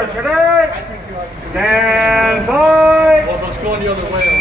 Ready? Stand by. Well, let's go the other way.